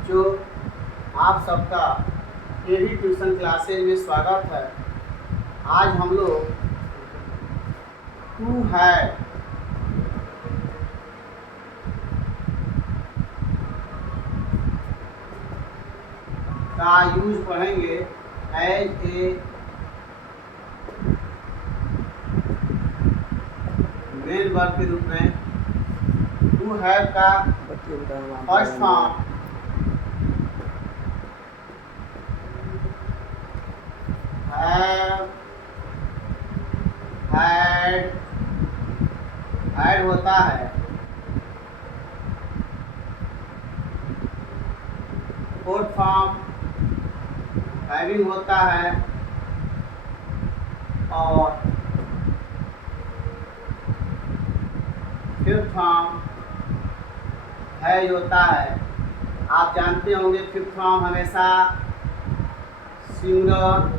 बच्चों, आप सबका केवी ट्यूशन क्लासेज में स्वागत है। आज हम लोग टू है का यूज पढ़ेंगे एज ए मेन वर्ब के रूप में। टू हैव का फर्स्ट फॉर्म हैव, हैड होता है। फोर्थ फॉर्म हैविंग होता है और फिफ्थ फॉर्म हैज होता है। आप जानते होंगे फिफ्थ फॉर्म हमेशा सिंगुलर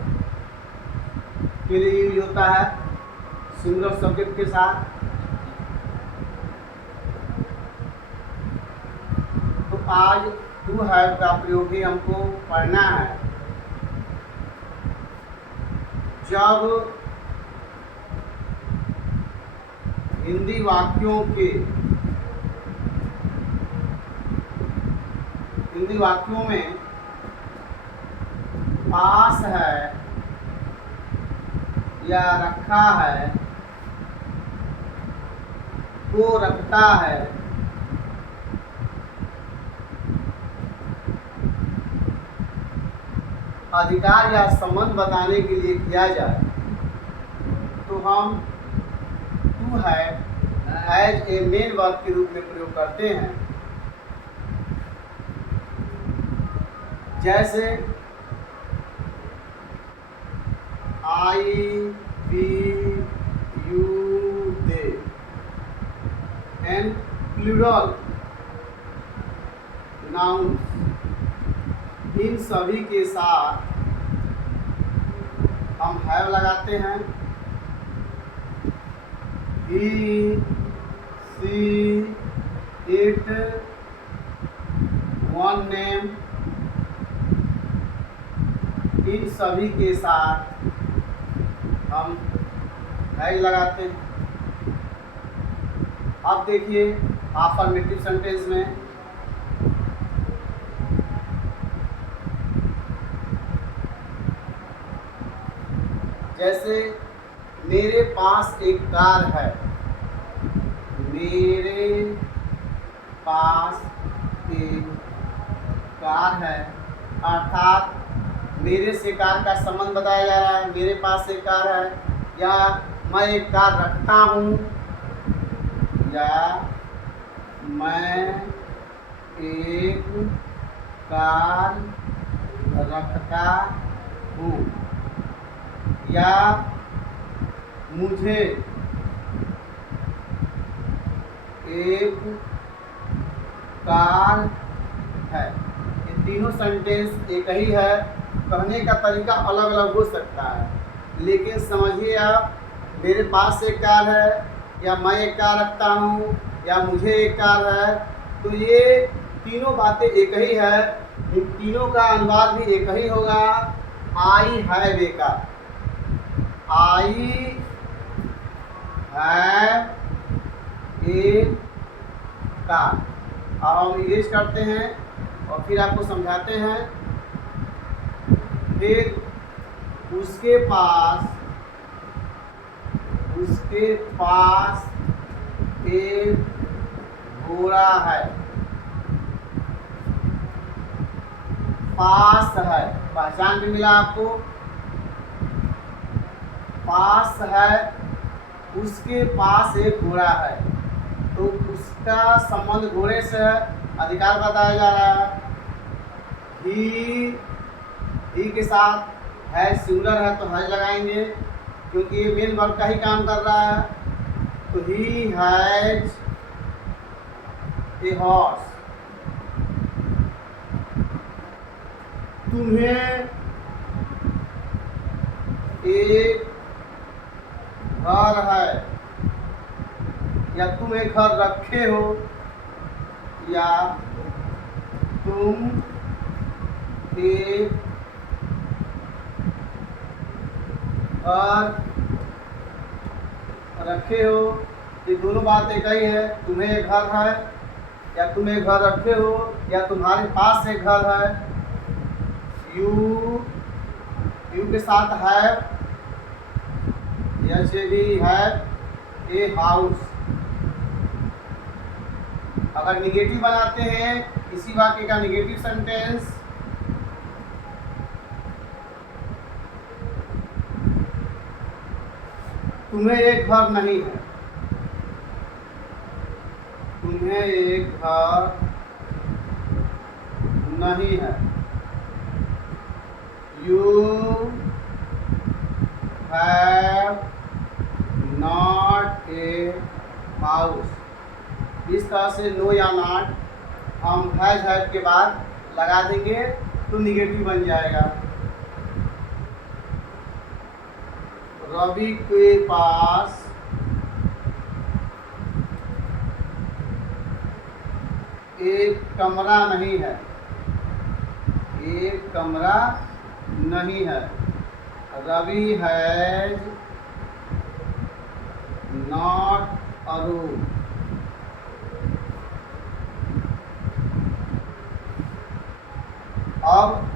के लिए यूज होता है, सिंगुलर सब्जेक्ट के साथ। तो आज टू हैव का प्रयोग ही हमको पढ़ना है। जब हिंदी वाक्यों में पास है या रखा है, को रखता है, अधिकार या संबंध बताने के लिए किया जाए तो हम टू है एज ए मेन वर्ब के रूप में प्रयोग करते हैं। जैसे I, we, you, they and plural nouns, इन सभी के साथ हम हैव लगाते हैं। He, she, it, one name, इन सभी के साथ हम हैज लगाते हैं। अब देखिए अफर्मेटिव सेंटेंस में जैसे मेरे पास एक कार है, मेरे पास एक कार है, अर्थात मेरे से कार का संबंध बताया जा रहा है। मेरे पास एक कार है, या मैं एक कार रखता हूँ, या मैं एक कार रखता हूँ, या मुझे एक कार है। ये तीनों सेंटेंस एक ही है, कहने का तरीका अलग अलग हो सकता है, लेकिन समझिए आप, मेरे पास एक कार है, या मैं एक कार रखता हूँ, या मुझे एक कार है, तो ये तीनों बातें एक ही है। इन तीनों का अनुवाद भी एक ही होगा। I have a car, I have a car. अब हम इरेज करते हैं और फिर आपको समझाते हैं। फिर उसके पास एक घोड़ा है। पास है, पहचान भी मिला आपको। पास है, उसके पास एक घोड़ा है, तो उसका संबंध घोड़े से है, अधिकार बताया जा रहा है। ही के साथ है, सिंगुलर है तो हैज लगाएंगे, क्योंकि ये मेन वर्ब का ही काम कर रहा है। तो ही हैज ए हॉर्स। तुम्हें एक घर है, या तुम एक घर रखे हो, या तुम एक घर रखे हो, ये दोनों बात एक ही है। तुम्हें एक घर है या तुम एक घर रखे हो या तुम्हारे पास एक घर है। यू के साथ हैव, हैव ए हाउस। अगर निगेटिव बनाते हैं इसी वाक्य का निगेटिव सेंटेंस, तुम्हें एक घर नहीं है, तुम्हें एक घर नहीं है। You have not a house. इस तरह से नो या नॉट हम हैज के बाद लगा देंगे तो निगेटिव बन जाएगा। रवि के पास एक कमरा नहीं है, एक कमरा नहीं है। Ravi has not a room. अब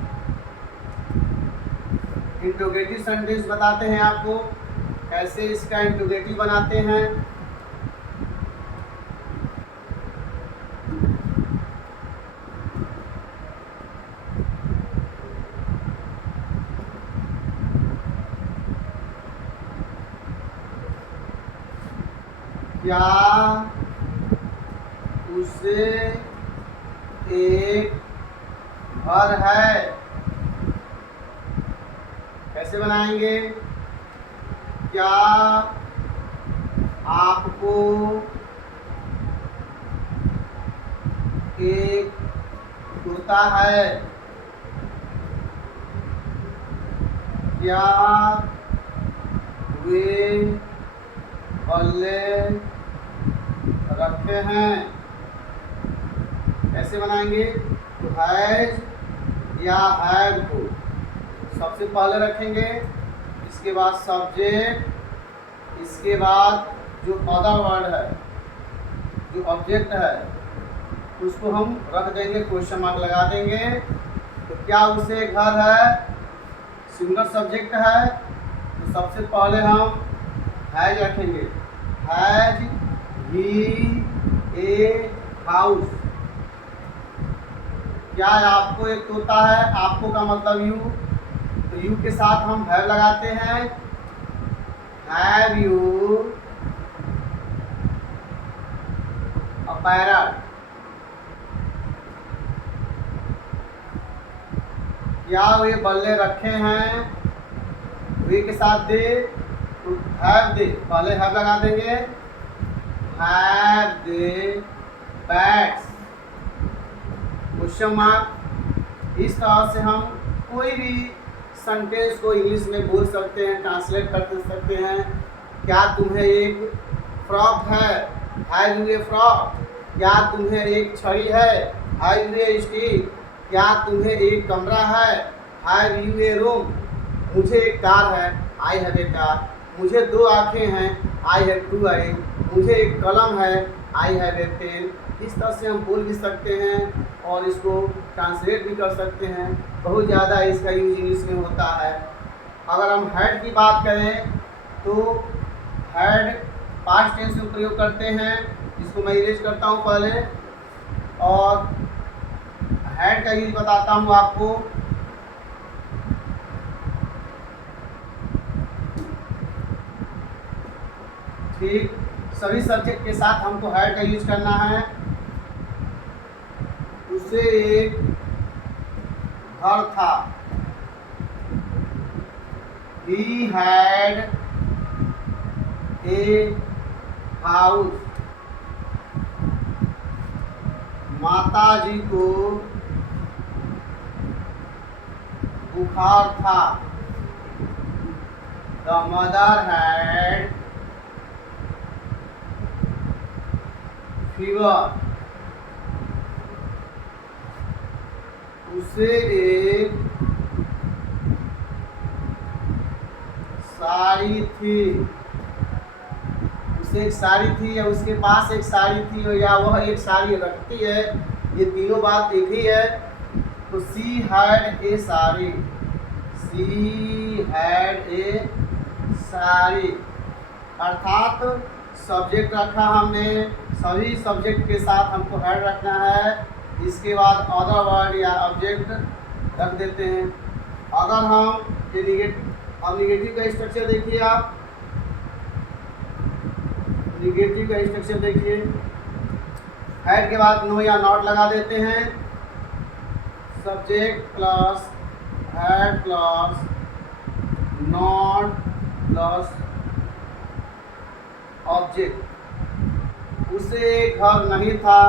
इंट्रोगेटिव सेंटेंस बताते हैं आपको, कैसे इसका इंट्रोगेटिव बनाते हैं। क्या उसे एक घर है? कैसे बनाएंगे? क्या आपको एक तोता है? क्या वे बल्ले रखे हैं? कैसे बनाएंगे? तो हैज या हैव को सबसे पहले रखेंगे, इसके बाद सब्जेक्ट, इसके बाद जो अदर वर्ड है, जो ऑब्जेक्ट है, उसको हम रख देंगे, क्वेश्चन मार्क लगा देंगे। तो क्या उसे घर है? सिंगल सब्जेक्ट है तो सबसे पहले हम हैज रखेंगे। Has he a house. क्या आपको एक तोता है? आपको का मतलब यू, तो यू के साथ हम हैव लगाते हैं। Have you a parrot? क्या वे बल्ले रखे हैं? वे के साथ दे तो हैव दे, पहले हैव लगा देंगे। Have they bats? Question mark. इस तरह से हम कोई भी सेंटेंस को इंग्लिश में बोल सकते हैं, ट्रांसलेट कर सकते हैं। क्या तुम्हें एक फ्रॉक है? Have U A frock? क्या तुम्हें एक छड़ी है? Have U A stick? क्या तुम्हें एक कमरा है? Have U A room? मुझे एक कार है, आई हैव ए कार। मुझे दो आँखें हैं, आई हैव टू आई। मुझे एक कलम है, आई हैव ए पेन। इस तरह से हम बोल भी सकते हैं और इसको ट्रांसलेट भी कर सकते हैं। बहुत ज़्यादा इसका यूज इंग्लिश में होता है। अगर हम हैड की बात करें तो हैड पास्ट टेंस में प्रयोग करते हैं, जिसको मैं इरेज करता हूँ पहले, और हैड का यूज बताता हूँ आपको। ठीक, सभी सब्जेक्ट के साथ हमको हैड का यूज करना है। उसे एक घर था। He had a house. माता जी को बुखार था। The mother had fever. उसे एक साड़ी थी, उसे एक साड़ी थी, या उसके पास एक साड़ी थी, या वह एक साड़ी रखती है, ये तीनों बात एक ही है। तो she had a sari, she had a sari, अर्थात सब्जेक्ट रखा हमने, सभी सब्जेक्ट के साथ हमको हैड रखना है। इसके बाद अदर वर्ड या ऑब्जेक्ट रख देते हैं। अगर हम निगेटिव का स्ट्रक्चर देखिए, आप निगेटिव का स्ट्रक्चर देखिए, हैड के बाद नो या नॉट लगा देते हैं, subject plus had plus not plus object. उसे घर नहीं था,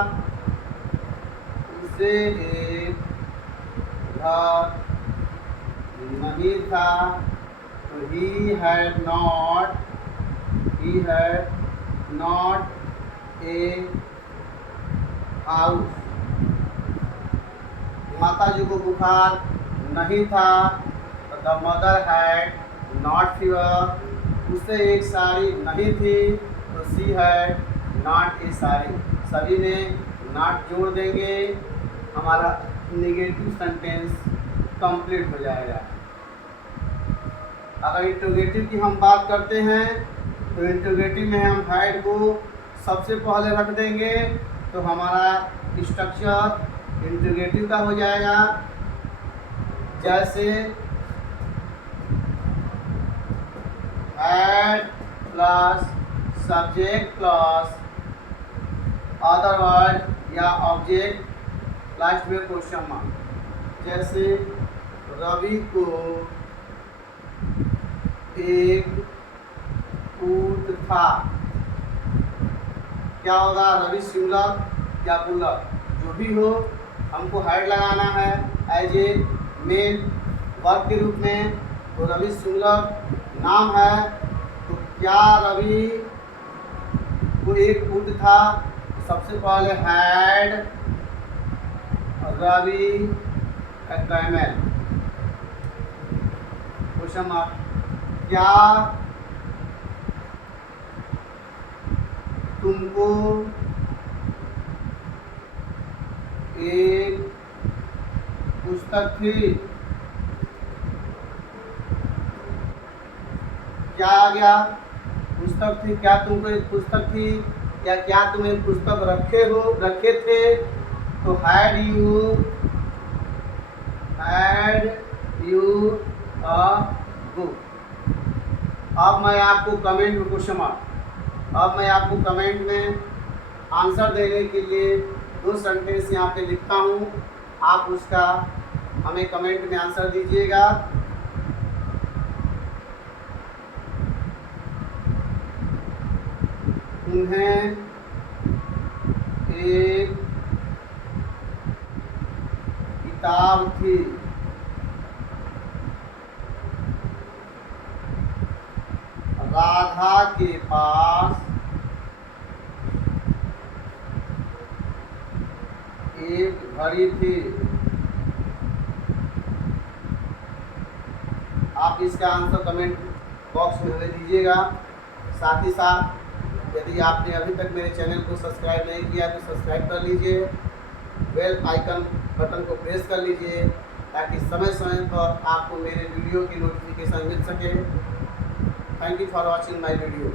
उसे एक घर नहीं था, तो he had not a house. माता जी को बुखार नहीं था, तो the mother had not fever. उसे एक साड़ी नहीं थी, तो she had not a sari. सभी ने नॉट जोड़ देंगे, हमारा नेगेटिव सेंटेंस कंप्लीट हो जाएगा। अगर इंट्रोगेटिव की हम बात करते हैं, तो इंट्रोगेटिव में हम हैड को सबसे पहले रख देंगे, तो हमारा स्ट्रक्चर इंट्रोगेटिव का हो जाएगा। जैसे had plus subject plus other word या ऑब्जेक्ट, लास्ट में क्वेश्चन मार्क। जैसे रवि को एक ऊँट था, क्या होगा, रवि सिंगुलर या प्लूरल, जो भी हो हमको हैड लगाना है एज ए मेन वर्ब के रूप में। तो रवि सिंगुलर नाम है, तो क्या रवि को एक ऊँट था, सबसे पहले had Ravi a camel, question mark. क्या तुमको एक पुस्तक थी, क्या आ गया, पुस्तक थी। क्या तुमको एक पुस्तक थी, या क्या तुम एक पुस्तक रखे थे, तो हैड यू अ बुक। अब मैं आपको कमेंट में क्वेश्चन मार्क, अब मैं आपको कमेंट में आंसर देने के लिए 2 सेंटेंस यहाँ पे लिखता हूँ, आप उसका हमें कमेंट में आंसर दीजिएगा। उन्हें एक किताब थी, राधा के पास एक घड़ी थी। आप इसका आंसर कमेंट बॉक्स में हमें दीजिएगा। साथ ही साथ यदि आपने अभी तक मेरे चैनल को सब्सक्राइब नहीं किया तो सब्सक्राइब कर लीजिए, बेल आइकन बटन को प्रेस कर लीजिए, ताकि समय समय पर आपको मेरे वीडियो की नोटिफिकेशन मिल सके। Thank you for watching my video.